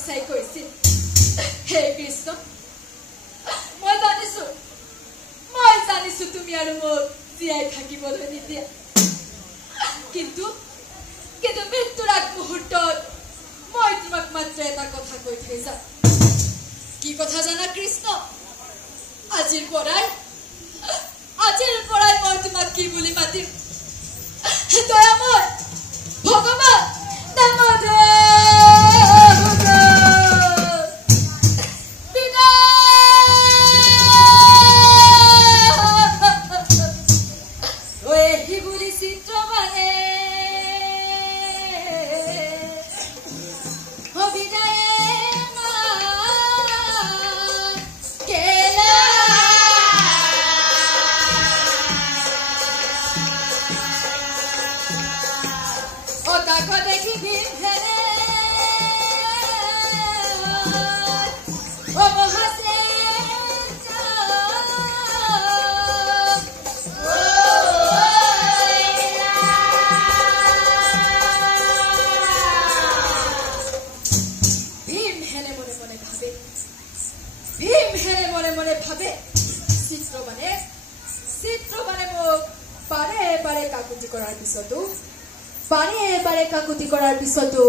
সঁচাই কৈছিল হে কৃষ্ণ মই জানিছো তুমি আৰু মোক জীয়াই থাকিবলৈ নিদিয়া কিন্তু মৃত্যুৰ আগমুহূৰ্তত মই তোমাক মাত্ৰ এটা কথা কৈ থৈ যাম কি কথা জানা কৃষ্ণ আজিৰ পৰাই মই তোমাক কি বুলি মাতিম দয়াময় ভগৱান দামোদৰ কাকুতি কৰাৰ পিছতো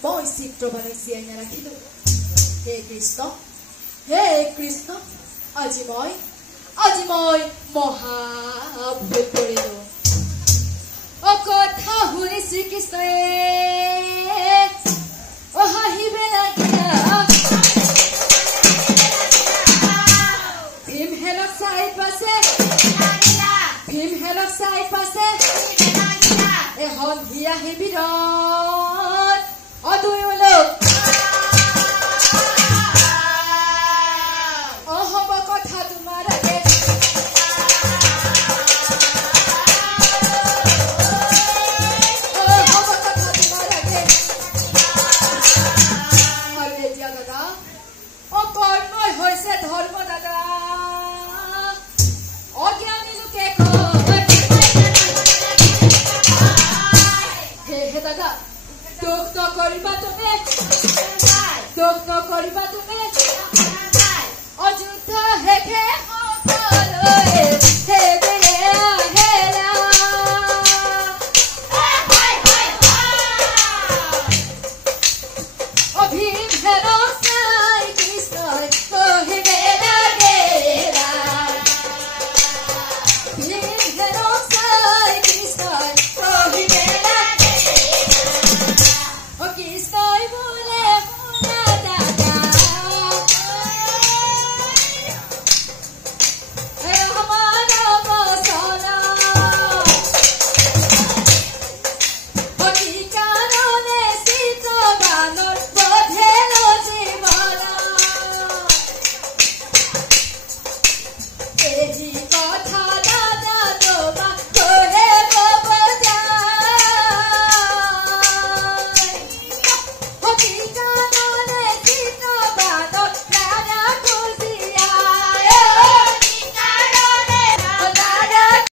মই চিত্ৰবানে জীয়াই নাৰাখিলো হে কৃষ্ণ আজি মই মহা ভুল কৰিলো কথা শুনি শ্ৰীকৃষ্ণই হাঁহিবে লাগিলা ভীমহেনক চাই পাছে সন্ধিয়া শিবিৰত দুয়ো লোক হ'ব কথা তোমাৰ আগে আৰু এতিয়া দাদা কৰ্মই হৈছে ধৰ্ম দাদা অজ্ঞানী লোকে দাদা দুখ নকৰিবা তুমি